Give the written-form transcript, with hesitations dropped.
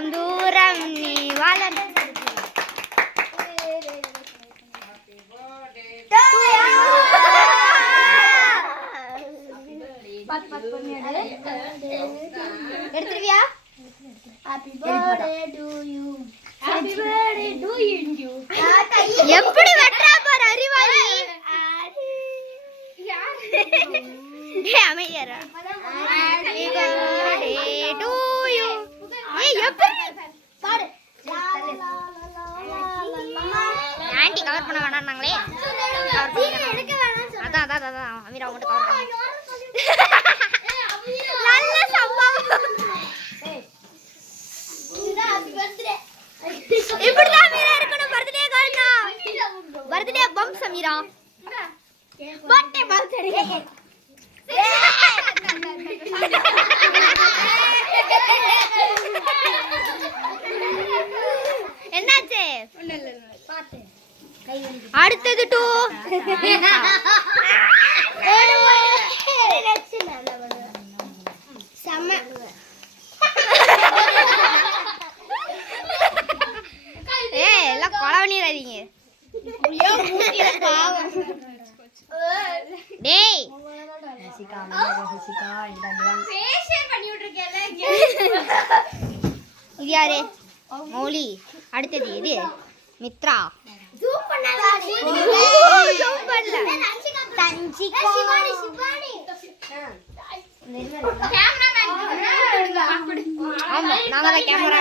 தூரம் தூரம் நீ வளர் எடுத்துருவியா? எப்படி வெட்டா பாரு அறிவாளி. அமைதியாரா? ஆண்டி கவர் பண்ண வேணாம்னாங்களே. அதான் அதான் அதான் அமீரா மட்டும் கவர் பண்ண. நல்ல சம்பவம். இப்படிதான் அமீரா இருக்கணும். பர்த்டே கால்னா பர்த்டே பம் சமீரா. பர்த்டே பர்த்டே என்னாச்சு? அடுத்தது டூ எல்லாம் கொலை பண்ணிடாதீங்க. டேய் இது யாரு? மௌலி. அடுத்தது இது மித்ரா. ஆமா நாங்க தான் கேமரா.